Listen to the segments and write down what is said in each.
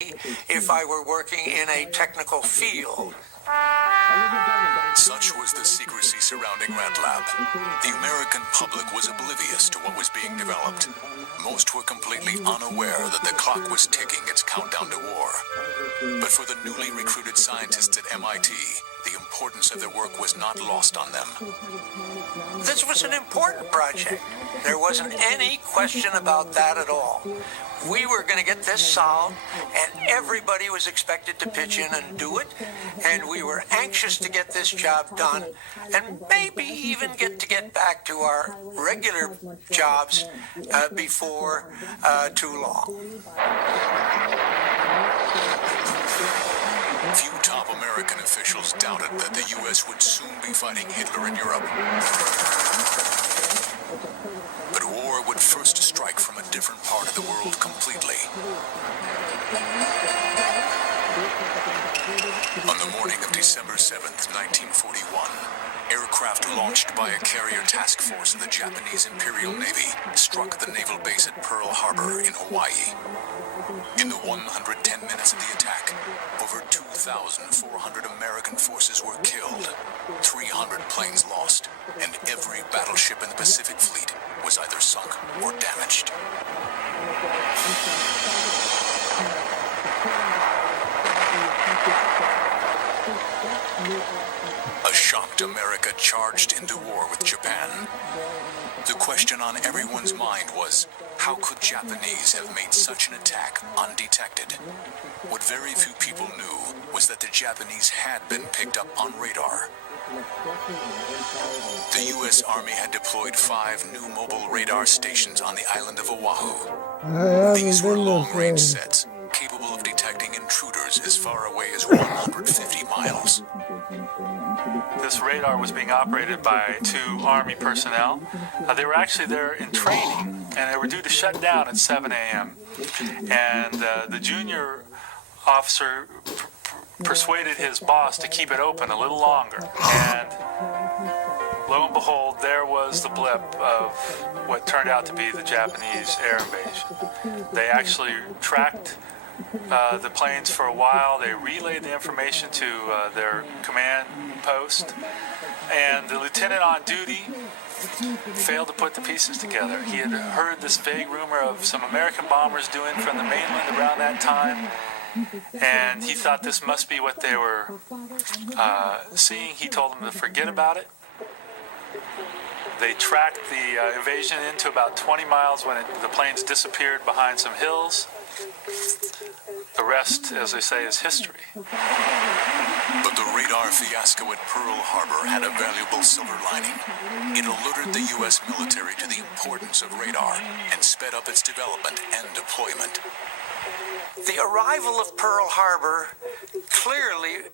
if I were working in a technical field. Such was the secrecy surrounding RADLAB. The American public was oblivious to what was being developed. Most were completely unaware that the clock was ticking its countdown to war. But for the newly recruited scientists at MIT, the importance of their work was not lost on them. This was an important project. There wasn't any question about that at all. We were going to get this solved, and everybody was expected to pitch in and do it, and we were anxious to get this job done, and maybe even get back to our regular jobs before too long. Few top American officials doubted that the U.S. would soon be fighting Hitler in Europe. But war would first strike from a different part of the world completely. On the morning of December 7th, 1941, aircraft launched by a carrier task force of the Japanese Imperial Navy struck the naval base at Pearl Harbor in Hawaii. In the 110 minutes of the attack, over 2,400 American forces were killed, 300 planes lost, and every battleship in the Pacific Fleet was either sunk or damaged. A shocked America charged into war with Japan. The question on everyone's mind was, how could Japanese have made such an attack undetected? What very few people knew was that the Japanese had been picked up on radar. The U.S. Army had deployed 5 new mobile radar stations on the island of Oahu. These were long-range sets, capable of detecting intruders as far away as 150 miles. This radar was being operated by 2 Army personnel. They were actually there in training, and they were due to shut down at 7 a.m. And the junior officer persuaded his boss to keep it open a little longer. And lo and behold, there was the blip of what turned out to be the Japanese air invasion. They actually tracked the planes for a while. They relayed the information to their command post, and the lieutenant on duty failed to put the pieces together. He had heard this vague rumor of some American bombers due in from the mainland around that time, and he thought this must be what they were seeing. He told them to forget about it. They tracked the invasion into about 20 miles when the planes disappeared behind some hills. The rest, as they say, is history. But the radar fiasco at Pearl Harbor had a valuable silver lining. It alerted the U.S. military to the importance of radar and sped up its development and deployment. The arrival of Pearl Harbor clearly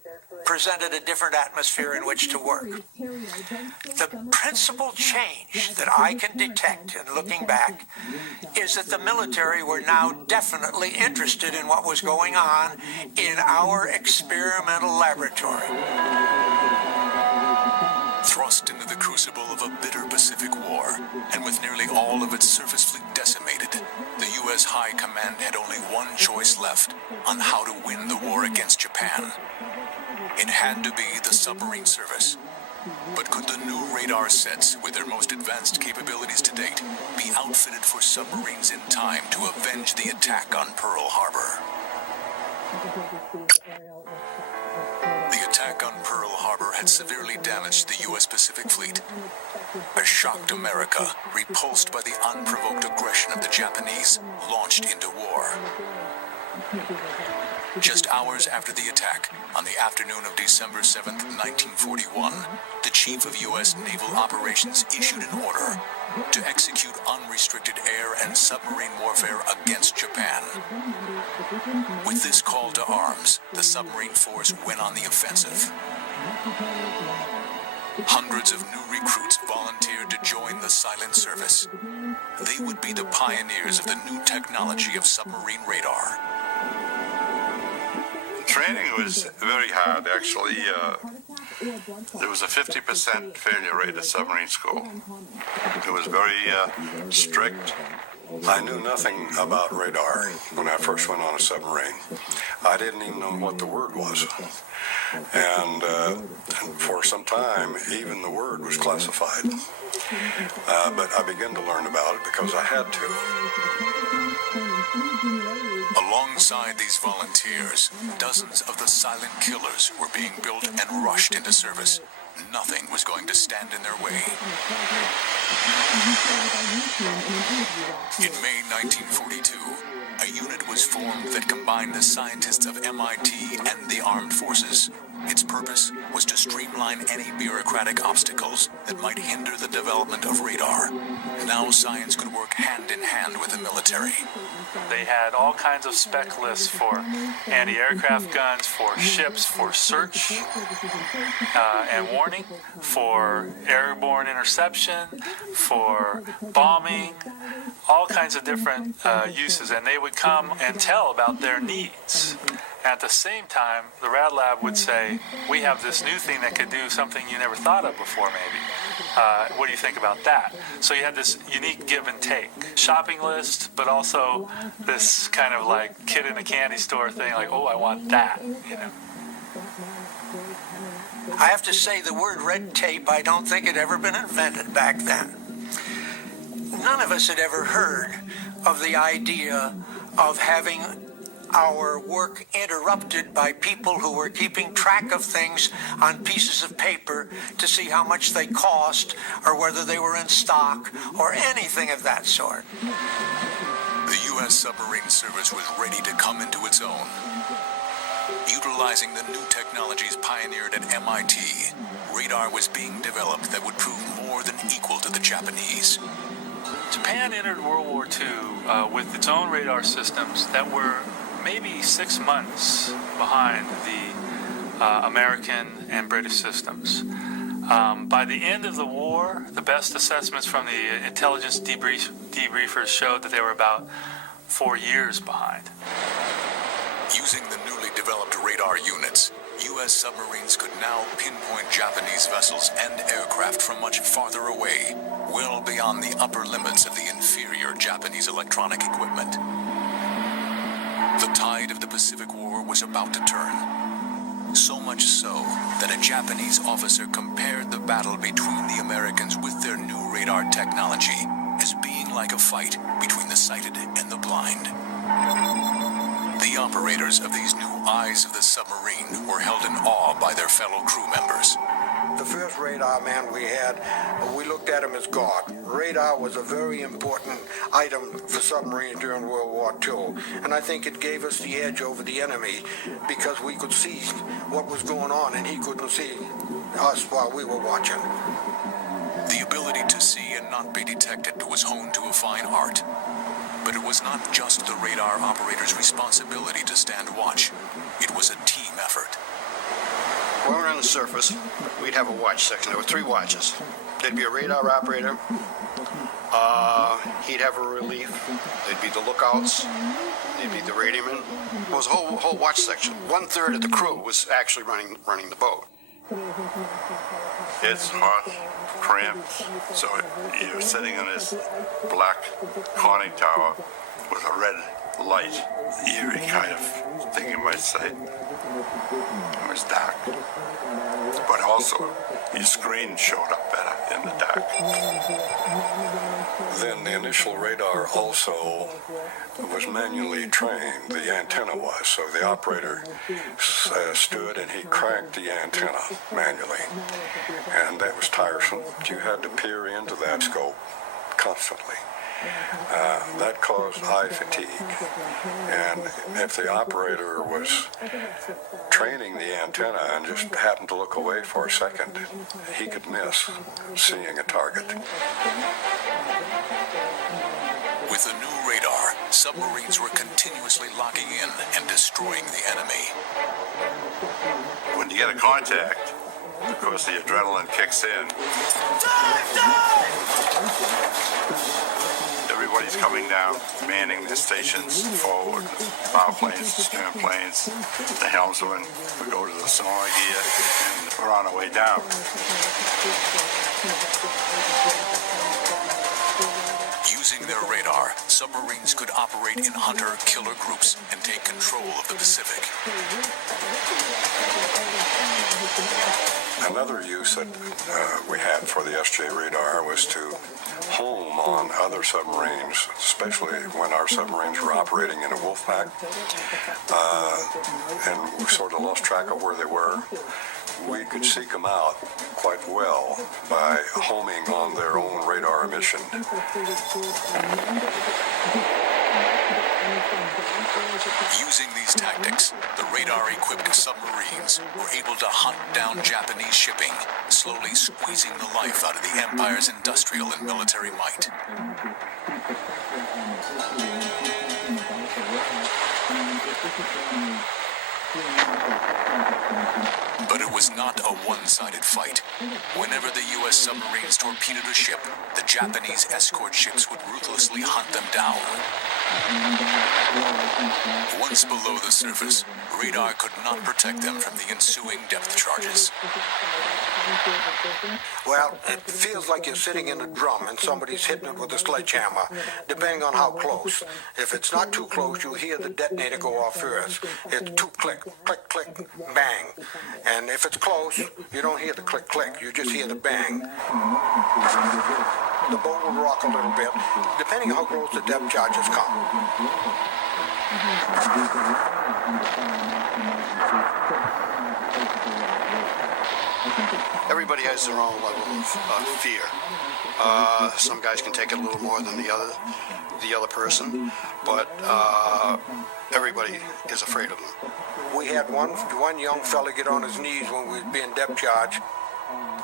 presented a different atmosphere in which to work. The principal change that I can detect in looking back is that the military were now definitely interested in what was going on in our experimental laboratory. Thrust into the crucible of a bitter Pacific War, and with nearly all of its surface fleet decimated, the U.S. High Command had only one choice left on how to win the war against Japan. It had to be the submarine service. But could the new radar sets, with their most advanced capabilities to date, be outfitted for submarines in time to avenge the attack on Pearl Harbor? The attack on Pearl Harbor had severely damaged the U.S. Pacific Fleet. A shocked America, repulsed by the unprovoked aggression of the Japanese, launched into war. Just hours after the attack, on the afternoon of December 7th, 1941, the Chief of U.S. Naval Operations issued an order to execute unrestricted air and submarine warfare against Japan. With this call to arms, the submarine force went on the offensive. Hundreds of new recruits volunteered to join the silent service. They would be the pioneers of the new technology of submarine radar. Training was very hard, actually. There was a 50% failure rate at submarine school. It was very strict. I knew nothing about radar when I first went on a submarine. I didn't even know what the word was. And for some time, even the word was classified. But I began to learn about it because I had to. Alongside these volunteers, dozens of the silent killers were being built and rushed into service. Nothing was going to stand in their way. In May 1942, a unit was formed that combined the scientists of MIT and the armed forces. Its purpose was to streamline any bureaucratic obstacles that might hinder the development of radar. Now science could work hand in hand with the military. They had all kinds of spec lists for anti-aircraft guns, for ships, for search and warning, for airborne interception, for bombing, all kinds of different uses. And they would come and tell about their needs. At the same time, the Rad Lab would say, we have this new thing that could do something you never thought of before, maybe. What do you think about that? So you had this unique give and take. Shopping list, but also this kind of like kid in a candy store thing, like, oh, I want that, you know. I have to say the word red tape, I don't think had ever been invented back then. None of us had ever heard of the idea of having our work interrupted by people who were keeping track of things on pieces of paper to see how much they cost or whether they were in stock or anything of that sort. The U.S. submarine service was ready to come into its own. Utilizing the new technologies pioneered at MIT, radar was being developed that would prove more than equal to the Japanese. Japan entered World War II with its own radar systems that were maybe 6 months behind the American and British systems. By the end of the war, the best assessments from the intelligence debriefers showed that they were about 4 years behind. Using the newly developed radar units, U.S. submarines could now pinpoint Japanese vessels and aircraft from much farther away, well beyond the upper limits of the inferior Japanese electronic equipment. The tide of the Pacific War was about to turn. So much so that a Japanese officer compared the battle between the Americans with their new radar technology as being like a fight between the sighted and the blind. The operators of these new eyes of the submarine were held in awe by their fellow crew members. The first radar man we had, we looked at him as God. Radar was a very important item for submarines during World War II, and I think it gave us the edge over the enemy because we could see what was going on and he couldn't see us while we were watching. The ability to see and not be detected was honed to a fine art. But it was not just the radar operator's responsibility to stand watch. It was a team effort. When we were on the surface, we'd have a watch section. There were 3 watches. There'd be a radar operator. He'd have a relief. There'd be the lookouts. There'd be the radioman. It was a whole watch section. 1/3 of the crew was actually running the boat. It's hot, cramped, so you're sitting in this black conning tower with a red light, eerie kind of thing you might say. It was dark. But also, your screen showed up better in the dark. Then the initial radar also was manually trained, the antenna was, so the operator stood and he cranked the antenna manually, and that was tiresome. You had to peer into that scope constantly. That caused eye fatigue, and if the operator was training the antenna and just happened to look away for a second, he could miss seeing a target. With the new radar, submarines were continuously locking in and destroying the enemy. When you get a contact, of course the adrenaline kicks in. Everybody's coming down, manning their stations forward, bow planes, stern planes, the helmsman. We go to the sonar gear, and we're on our way down. Using their radar, submarines could operate in hunter-killer groups and take control of the Pacific. Another use that we had for the SJ radar was to home on other submarines, especially when our submarines were operating in a wolf pack, and we sort of lost track of where they were. We could seek them out quite well by homing on their own radar emission. Using these tactics, the radar-equipped submarines were able to hunt down Japanese shipping, slowly squeezing the life out of the Empire's industrial and military might. But it was not a one-sided fight. Whenever the U.S. submarines torpedoed a ship, the Japanese escort ships would ruthlessly hunt them down. Once below the surface, radar could not protect them from the ensuing depth charges. Well, it feels like you're sitting in a drum and somebody's hitting it with a sledgehammer, depending on how close. If it's not too close, you hear the detonator go off first. It's two click, click, click, bang. And if it's close, you don't hear the click, click. You just hear the bang. The boat will rock a little bit, depending on how close the depth charges come. Everybody has their own level of fear. Some guys can take it a little more than the other person, but everybody is afraid of them. We had one young fella get on his knees when we were being depth charged.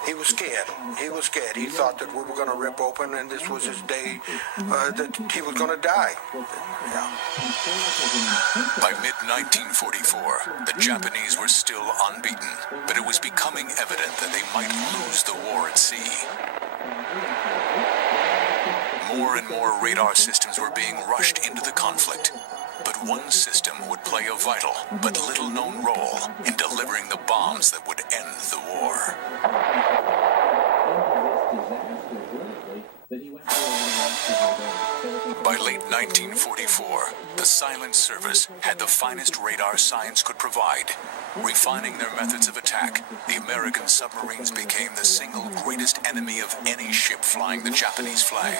He was scared. He was scared. He thought that we were going to rip open and this was his day, that he was going to die. Yeah. By mid-1944, the Japanese were still unbeaten, but it was becoming evident that they might lose the war at sea. More and more radar systems were being rushed into the conflict, but one system would play a vital but little-known role in delivering the bombs that would end the war. By late 1944, the Silent Service had the finest radar science could provide. Refining their methods of attack, the American submarines became the single greatest enemy of any ship flying the Japanese flag.